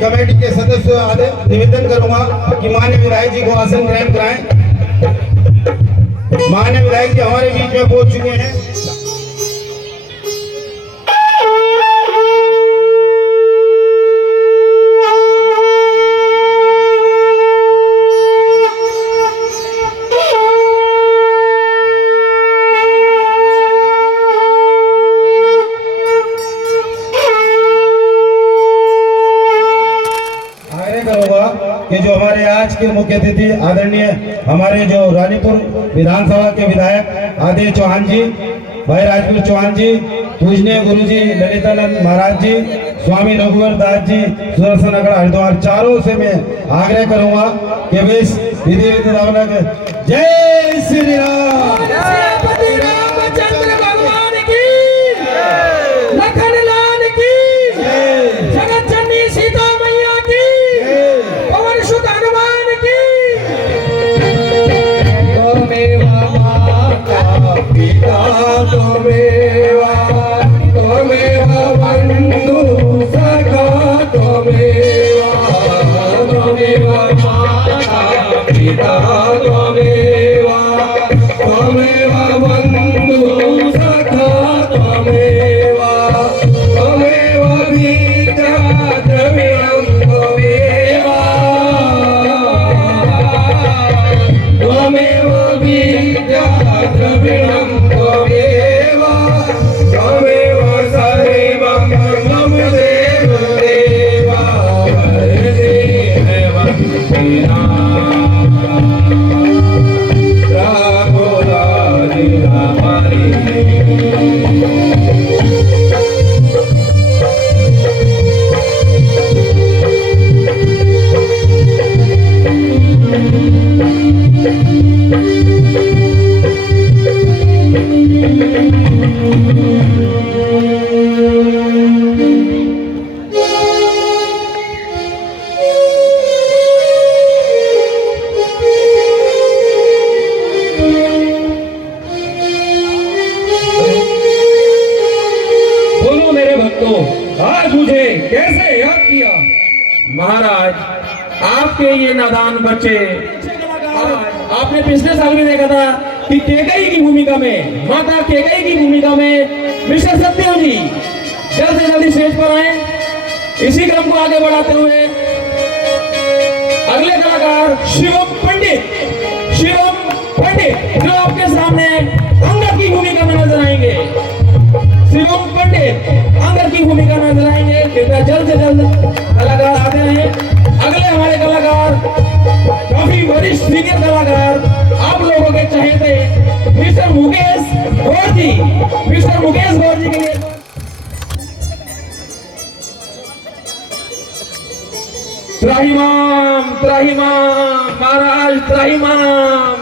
Committee के सदस्य निवेदन करूंगा कि माननीय विधायक जी को आसन ग्रहण कराएं। माननीय विधायक जी हमारे बीच में पहुंच चुके हैं। कि जो हमारे आज के मुख्य अतिथि आदरणीय हमारे जो रानीपुर विधानसभा के विधायक आदित्य चौहान जी, भाई राजवीर चौहान जी, पूजनीय गुरु जी ललितानंद महाराज जी, स्वामी रघुवर दास जी, सुदर्शन अगड़ा हरिद्वार, चारों से मैं आग्रह करूंगा कि वे इस विधि विधान के जय श्री राम, रामचंद्र भगवान की, लखन लाल की, जगत जननी सीता मैया की, पवन सुत हनुमान की। त्वमेव माता पिता त्वमेव बंधु सखा त्वमेव माता पिता त्वमेव बंधु सखा त्वमेव बीजा द्रविणं त्वमेव बीजा द्रविणं त्वमेव सर्वं मम देव देवा हरिदेव वन्दिना राघोराधि हमारी। बोलो मेरे भक्तों, आज मुझे कैसे याद किया? महाराज, आपके ये नादान बच्चे, आपने पिछले साल भी देखा था कि केकई की भूमिका में, माता केकई की भूमिका में मिस्टर सत्यम जी जल्द से जल्दी स्टेज पर आए। इसी क्रम को आगे बढ़ाते हुए अगले कलाकार शिवम पंडित जो आपके सामने अंगद की भूमिका में नजर आएंगे। शिवम पंडित अंगद की भूमिका में नजर आएंगे। कृपया जल्द से जल्द कलाकार आते हैं। अगले हमारे कलाकार काफी वरिष्ठ सीनियर कलाकार, आप लोगों के चहेते मिस्टर मुकेश गौर जी के लिए त्राहिमाम महाराज, त्राहिमाम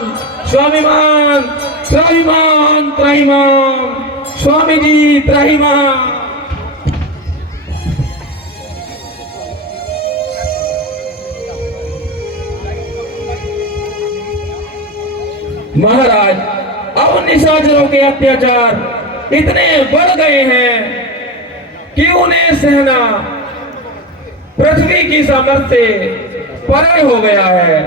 स्वामी जी, त्राहिमाम। महाराज, अब निशाचरों के अत्याचार इतने बढ़ गए हैं कि उन्हें सहना पृथ्वी की सामर्थ्य से परे हो गया है।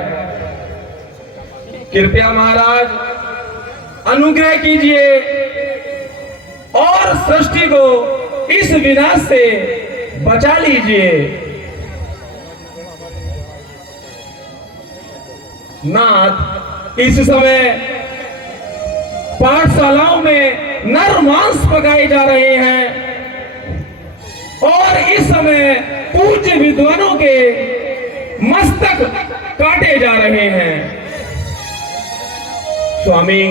कृपया महाराज अनुग्रह कीजिए और सृष्टि को इस विनाश से बचा लीजिए। नाथ, इस समय पाठशालाओं में नर मांस पकाए जा रहे हैं और इस समय पूज्य विद्वानों के मस्तक काटे जा रहे हैं। स्वामी,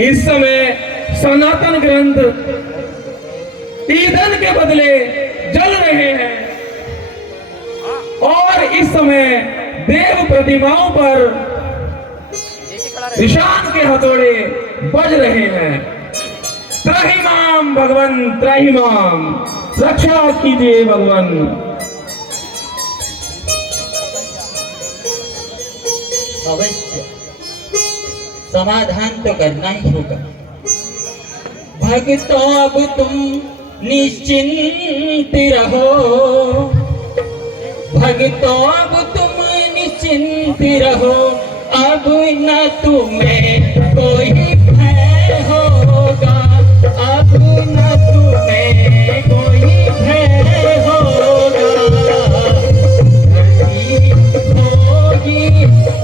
इस समय सनातन ग्रंथ ईंधन के बदले जल रहे हैं और इस समय देव प्रतिमाओं पर विषाण के हथौड़े बज रहे हैं। त्राहिमाम भगवान, त्राहिमाम, रक्षा कीजिए भगवान। अवश्य समाधान तो करना ही होगा। भक्तों, अब तुम निश्चिंत रहो, भक्तों अब तुम निश्चिंत रहो, अब न तुम्हें कोई भय होगा, अब न तुम्हें कोई भय होगा। धरती होगी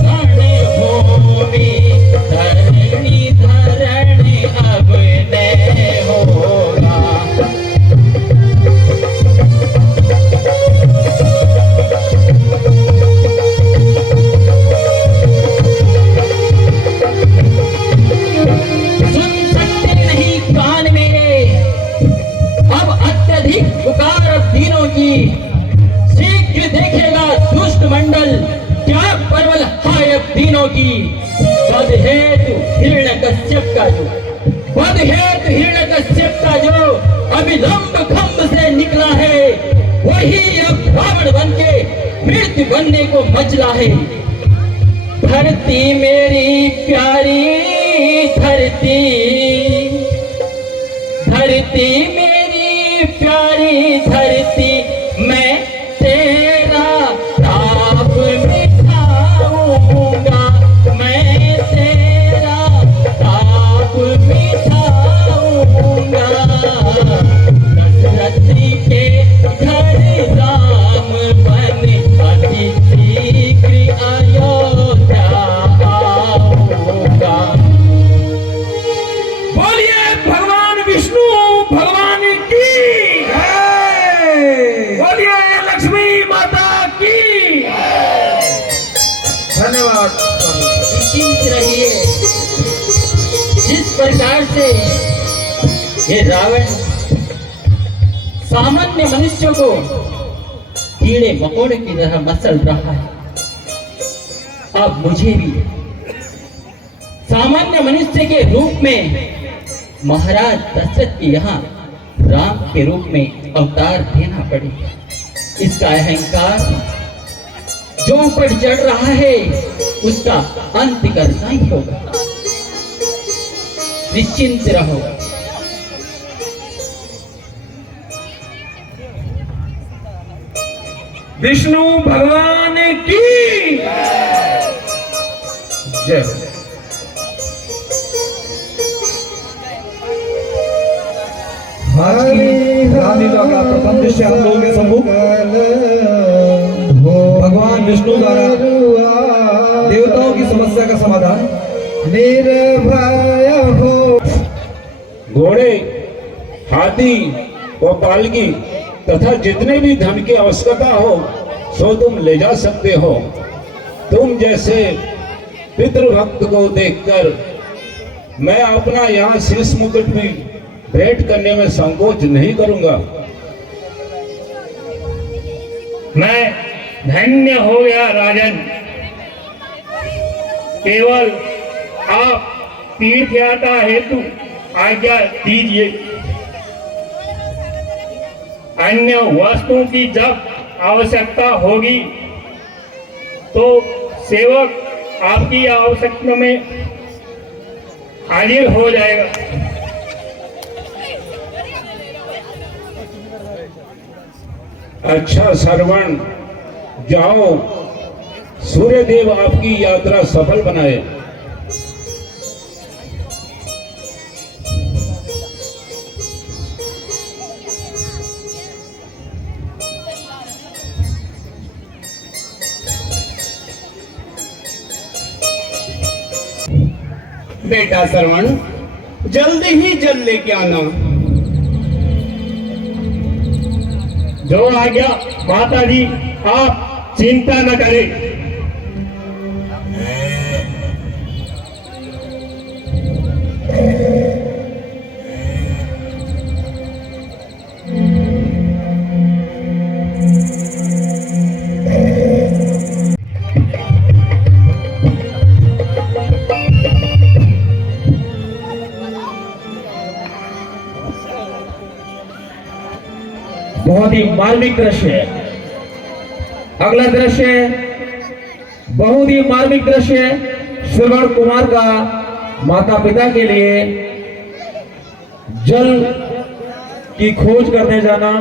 रणभूमि, धरणी धरण अब न होगा। सुन सकते नहीं कान मेरे, अब अत्यधिक पुकार अब दीनों की। शीघ्र देखेगा दुष्ट मंडल, क्या परवल हाय अब दीनों की। वध हेतु हिरण्यकश्यप का जो, वध हेतु हिरण्यकश्यप का जो अविलंब खंभ से निकला है, वही अब रावण बन के मृत्यु बनने को मचला है। धरती मेरी प्यारी धरती, धरती मेरी प्यारी धरती, मैं तेरा ताप मिटाऊंगा, मैं तेरा ताप मिटाऊंगा। दशरथ के घर राम बन अति शीघ्र अयोध्या आऊंगा। बोलिए भगवान विष्णु भगवान की, बोलिए लक्ष्मी माता की। धन्यवाद। निश्चिंत रहिए। जिस प्रकार से ये रावण सामान्य मनुष्यों को कीड़े मकोड़े की तरह मसल रहा है, अब मुझे भी सामान्य मनुष्य के रूप में महाराज दशरथ के यहाँ राम के रूप में अवतार देना पड़ेगा। इसका अहंकार जो ऊपर चढ़ रहा है उसका अंत करना ही होगा। निश्चिंत रहो। विष्णु भगवान की जय हो। आज की रामलीला का प्रथम दृश्य हम लोगों के सम्मुख भगवान विष्णु द्वारा देवताओं की समस्या का समाधान निर्भय हो। घोड़े, हाथी और पालकी तथा जितने भी धन की आवश्यकता हो सो तुम ले जा सकते हो। तुम जैसे पितृभक्त को देखकर मैं अपना यहाँ शीश मुकुट भी भेंट करने में संकोच नहीं करूंगा। मैं धन्य हो गया राजन। केवल आप तीर्थ यात्रा हेतु आज्ञा दीजिए। अन्य वस्तुओं की जब आवश्यकता होगी तो सेवक आपकी आवश्यकता में हाजिर हो जाएगा। अच्छा श्रवण, जाओ, सूर्यदेव आपकी यात्रा सफल बनाए। बेटा श्रवण, जल्दी ही जल लेके आना। जो आज्ञा माता जी, आप चिंता न करें। बहुत ही मार्मिक दृश्य है। अगला दृश्य बहुत ही मार्मिक दृश्य है। श्रवण कुमार का माता पिता के लिए जल की खोज करने जाना।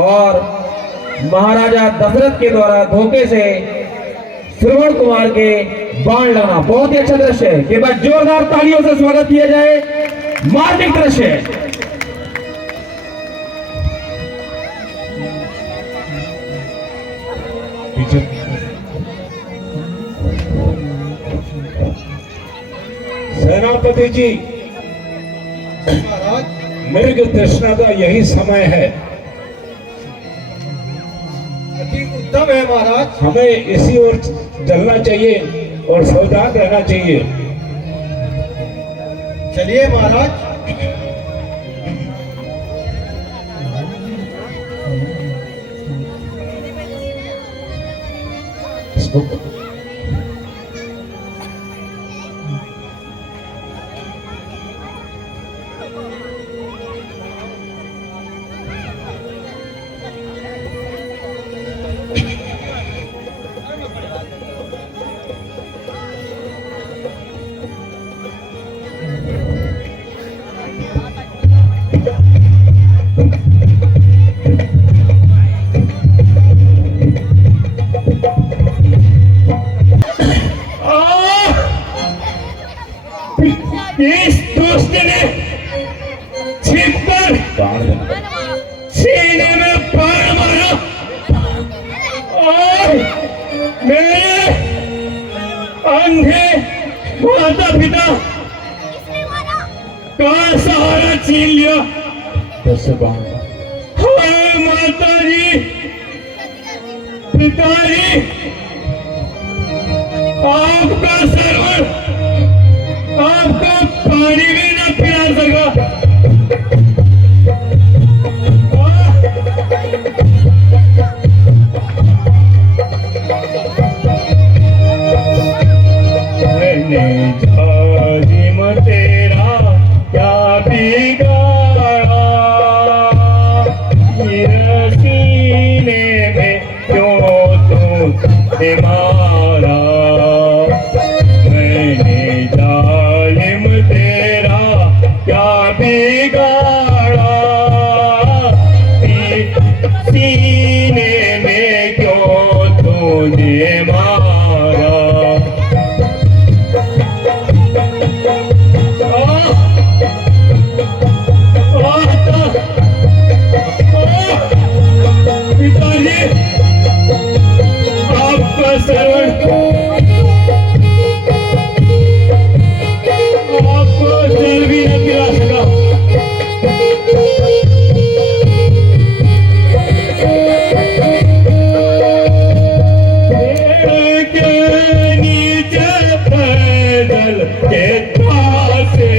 और महाराजा दशरथ के द्वारा धोखे से श्रवण कुमार के बाण लगना बहुत ही अच्छा दृश्य है। के बाद जोरदार तालियों से स्वागत किया जाए। मार्मिक दृश्य है। सेनापति जी, मृग तृष्णा का यही समय है। अति उत्तम है महाराज। हमें इसी ओर चलना चाहिए और सावधान रहना चाहिए। चलिए महाराज। इस दुष्ट ने छिपकर सीने में बाण मारा और मेरे अंधे माता पिता का सहारा छीन लिया। हाय माता जी, पिताजी, आपका सर्वण आपको पानी भी न पिला सका। मैंने जालिम तेरा क्या बिगाड़ा, मेरे सीने में क्यों तूने मारा। मैंने जालिम तेरा क्या बिगाड़ा, सीने में क्यों तूने मारा। पिताजी, आपका सर्वण आपको जल भी न पिला सका। पेड़ के नीचे पैदल के से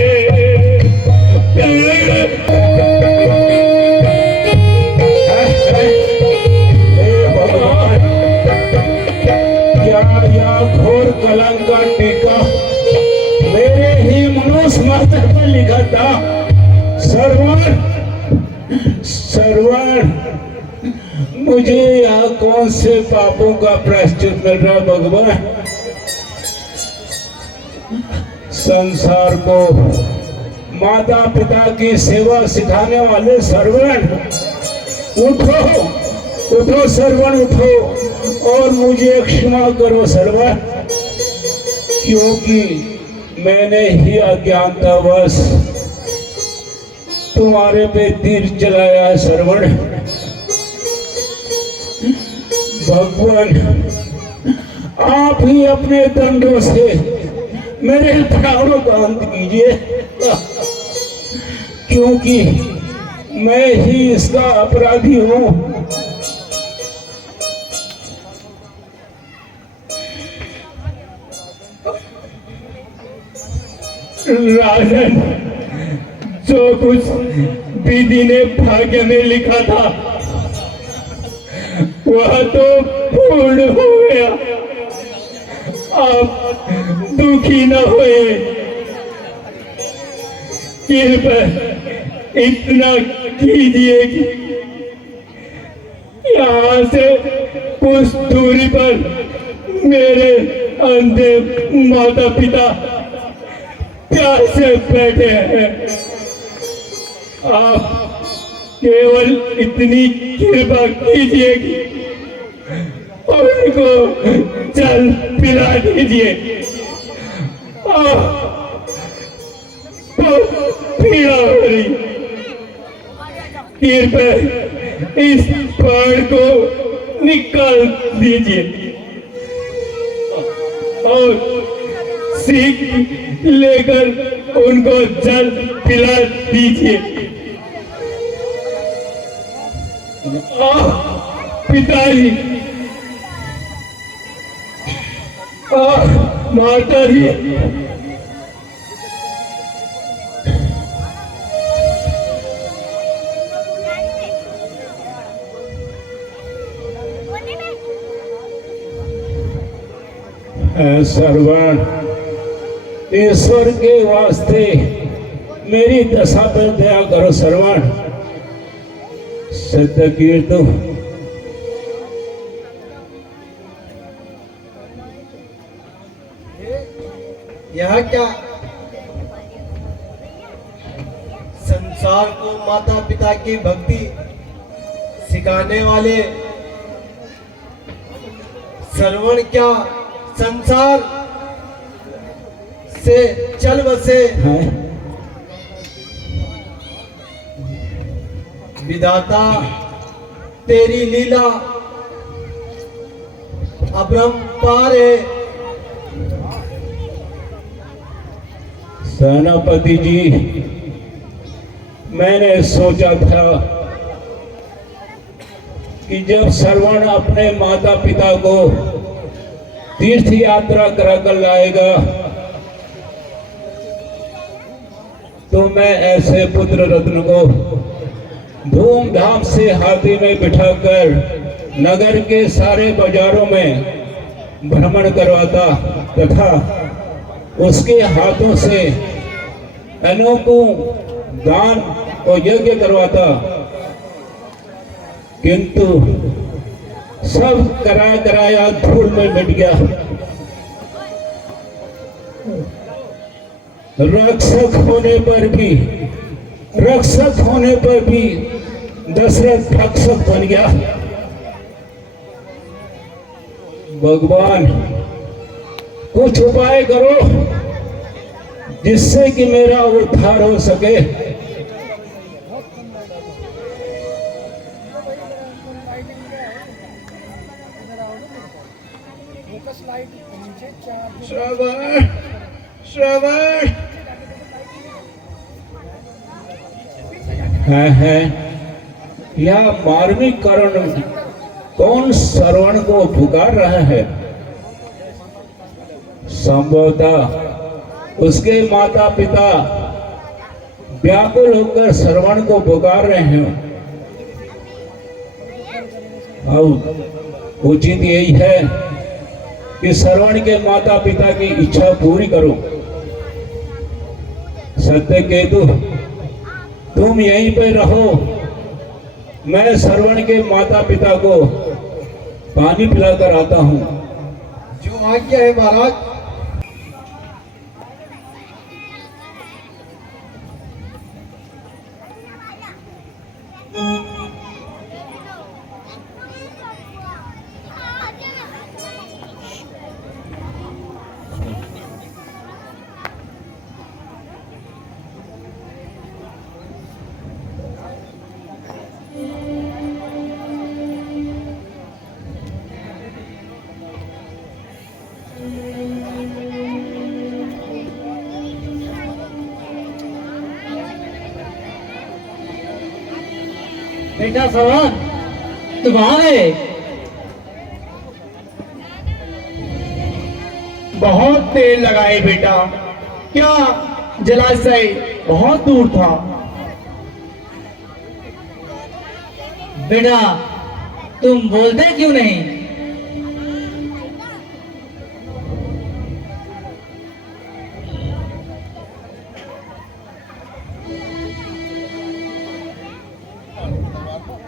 घोर कलंक का टीका मेरे ही मनुष्य मस्तक पर लिखा था। श्रवण, मुझे यहाँ कौन से पापों का प्रायश्चित मिल रहा भगवान। संसार को माता पिता की सेवा सिखाने वाले श्रवण, उठो उठो श्रवण, उठो और मुझे क्षमा करो श्रवण, क्योंकि मैंने ही अज्ञानतावश तुम्हारे पे तीर चलाया है श्रवण। भगवान, आप ही अपने दंडों से मेरे प्राणों का अंत कीजिए, क्योंकि मैं ही इसका अपराधी हूँ। राजन, जो कुछ विधि ने भाग्य में लिखा था वह तो पूर्ण हो गया। आप दुखी न हुए, कृपया इतना कीजिए कि यहाँ से कुछ दूरी पर मेरे अंधे माता पिता प्यासे बैठे हैं। आप केवल इतनी कृपा कीजिए कि उनको जल पिला दीजिए। पीड़ा हो रही, कृपया इस बाढ़ को निकाल दीजिए और सीख लेकर उनको जल पिला दीजिए। पिताजी, माता जी, सरवण, ईश्वर के वास्ते मेरी दशा पर दया करो सरवण। सत्य कीर्तु यह क्या? संसार को माता पिता की भक्ति सिखाने वाले श्रवण क्या संसार से चल बसे? विधाता तेरी लीला अपरंपार है। सेनापति जी, मैंने सोचा था कि जब श्रवण अपने माता पिता को तीर्थ यात्रा करा कर लाएगा तो मैं ऐसे पुत्र रत्न को धूमधाम से हाथी में बिठाकर नगर के सारे बाजारों में भ्रमण करवाता तथा उसके हाथों से अनोखों दान और यज्ञ करवाता, किंतु सब कराया धूल में मिट गया। रक्षक होने पर भी दशरथ भक्षक बन गया। भगवान कुछ उपाय करो जिससे कि मेरा उद्धार हो सके। श्रवण है यह मार्मिक कारण कौन श्रवण को पुकार रहा है? संभवतः उसके माता पिता व्याकुल होकर श्रवण को पुकार रहे हैं। अब उचित यही है कि श्रवण के माता पिता की इच्छा पूरी करो। सत्यकेतु, तुम यहीं पे रहो, मैं श्रवण के माता पिता को पानी पिलाकर आता हूँ। जो आज्ञा है महाराज। बेटा श्रवण, तुम आ गए। बहुत देर लगाए बेटा, क्या जलाशय बहुत दूर था? बेटा तुम बोलते क्यों नहीं?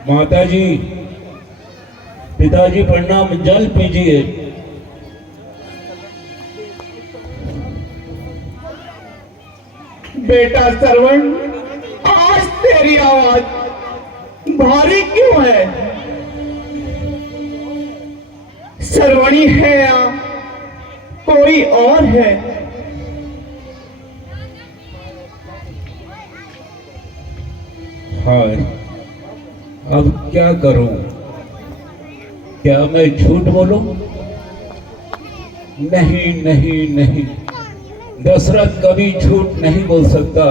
माताजी, पिताजी प्रणाम, जल पीजिए। बेटा श्रवण, आज तेरी आवाज भारी क्यों है? सरवणी है या कोई और है? हाय, अब क्या करूं? क्या मैं झूठ बोलूं? नहीं नहीं नहीं, दशरथ कभी झूठ नहीं बोल सकता।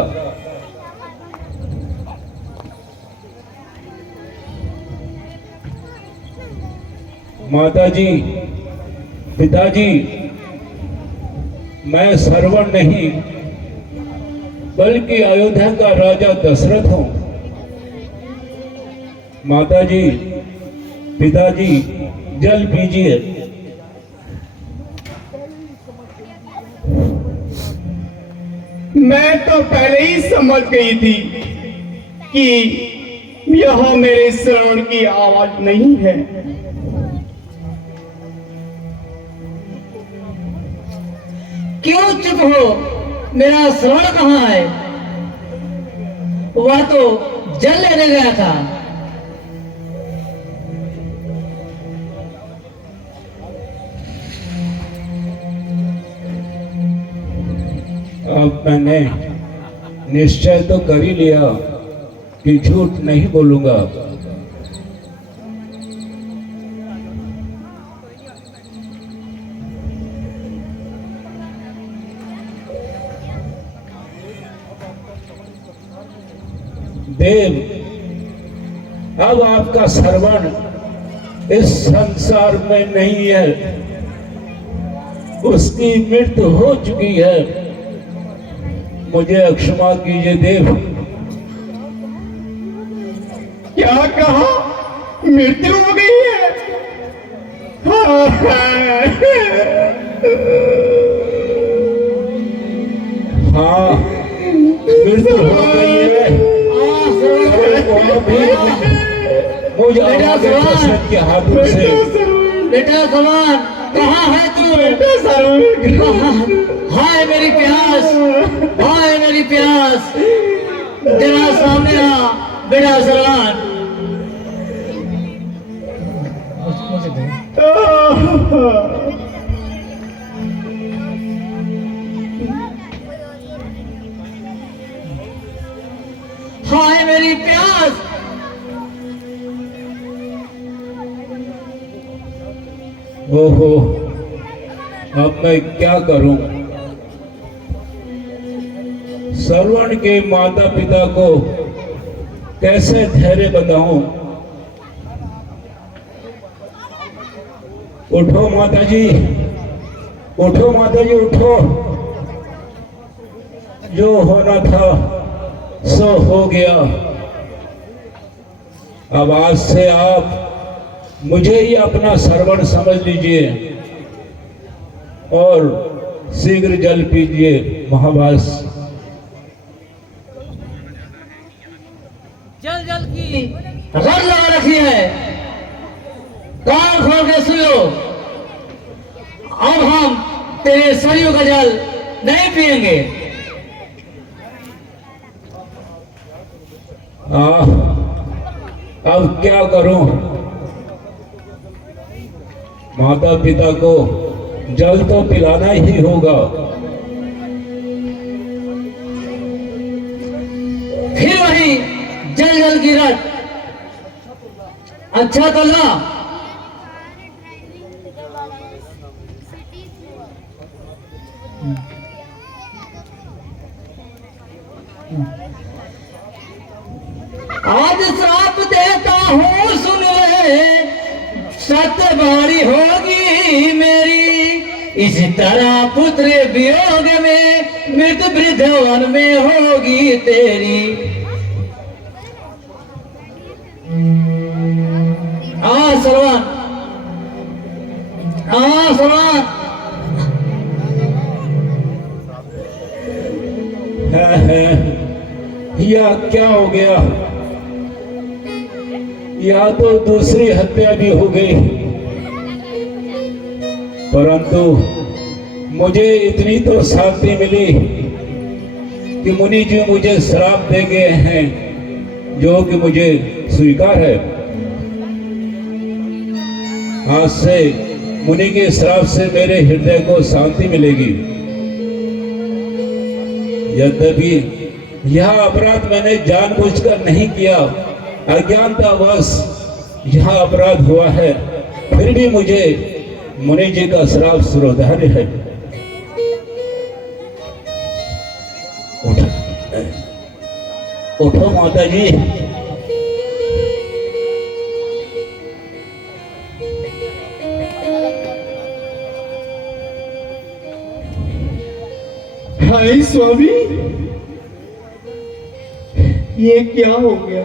माताजी, पिताजी, मैं श्रवण नहीं बल्कि अयोध्या का राजा दशरथ हूं। माताजी, पिताजी, जल पीजिए। मैं तो पहले ही समझ गई थी कि यह मेरे श्रवण की आवाज नहीं है। क्यों चुप हो? मेरा श्रवण कहाँ है? वह तो जल लेने गया था। अब मैंने निश्चय तो कर ही लिया कि झूठ नहीं बोलूंगा। देव, अब आपका श्रवण इस संसार में नहीं है, उसकी मृत्यु हो चुकी है। मुझे क्षमा कीजिए देव। क्या कहा? मृत्यु हो गई है? हाँ, मृत्यु हो गई है। मुझे दशरथ के हाथों से। बेटा समान, कहाँ है तू? हाय मेरी प्यास, हाय मेरी प्यास, जरा सामने आ बेटा सलमान। हाय मेरी प्यास। ओहो, अब मैं क्या करूं? श्रवण के माता पिता को कैसे धैर्य बताऊं? उठो माताजी, उठो माताजी, उठो। जो होना था सो हो गया। अब आज से आप मुझे ही अपना श्रवण समझ लीजिए और शीघ्र जल पीजिए महाभास। जल जल की रट लगा रखी है, कान खोल के सुन लो। अब हम तेरे सरयू का जल नहीं पिएंगे। अब क्या करूं? माता पिता को जल तो पिलाना ही होगा। फिर वही जल जल की रट। अच्छा तो ना, आज श्राप देता हूँ सुन ले, सत्य बारी होगी मेरी। इस तरह पुत्र वियोग में मृत वृद्ध वन में होगी तेरी। सलमान, सलमान। या क्या हो गया? या तो दूसरी हत्या भी हो गई, परंतु मुझे इतनी तो शांति मिली कि मुनि जी मुझे श्राप दे गए हैं, जो कि मुझे स्वीकार है। आज से मुनि के श्राप से मेरे हृदय को शांति मिलेगी। यद्यपि यह अपराध मैंने जानबूझकर नहीं किया, अज्ञानतावश यह अपराध हुआ है, फिर भी मुझे मुनि जी का श्राप शिरोधार्य है। उठो माता जी। हाय स्वामी, ये क्या हो गया?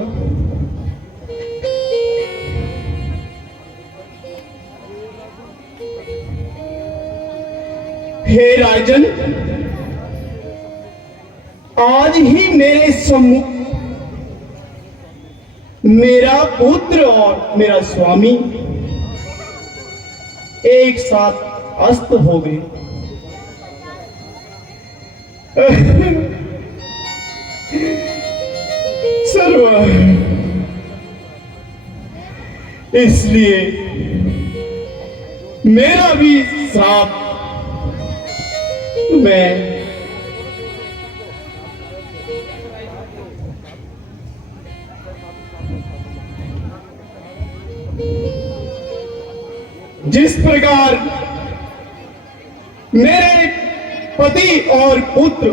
हे राजन, आज ही मेरे सम्मुख मेरा पुत्र और मेरा स्वामी एक साथ अस्त हो गए। सर्व इसलिए मेरा भी श्राप मैं जिस प्रकार मेरे पति और पुत्र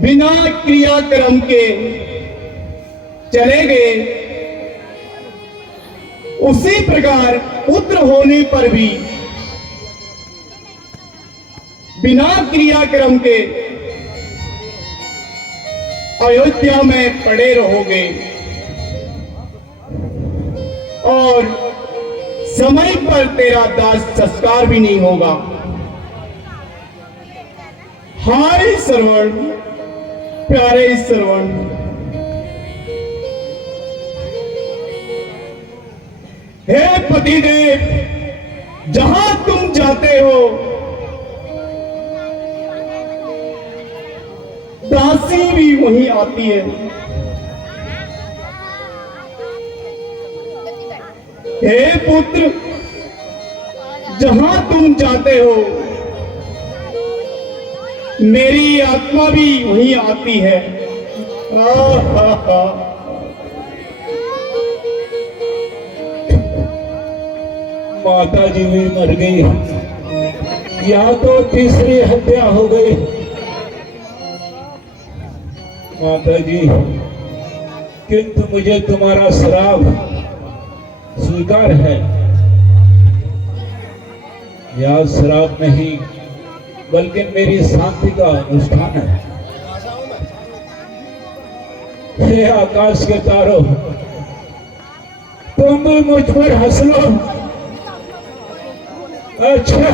बिना क्रियाक्रम के चले गए, उसी प्रकार पुत्र होने पर भी बिना क्रियाक्रम के अयोध्या में पड़े रहोगे और समय पर तेरा दाह संस्कार भी नहीं होगा। हाय श्रवण, प्यारे श्रवण, हे पतिदेव, जहां तुम जाते हो दासी भी वहीं आती है। हे पुत्र, जहां तुम जाते हो मेरी आत्मा भी वहीं आती है। माता जी भी मर गई, या तो तीसरी हत्या हो गई। माता जी, किंतु मुझे तुम्हारा श्राप स्वीकार है। यह श्राप नहीं बल्कि मेरी शांति का अनुष्ठान है। हे आकाश के तारों, तुम भी मुझ पर हंस लो। अच्छा,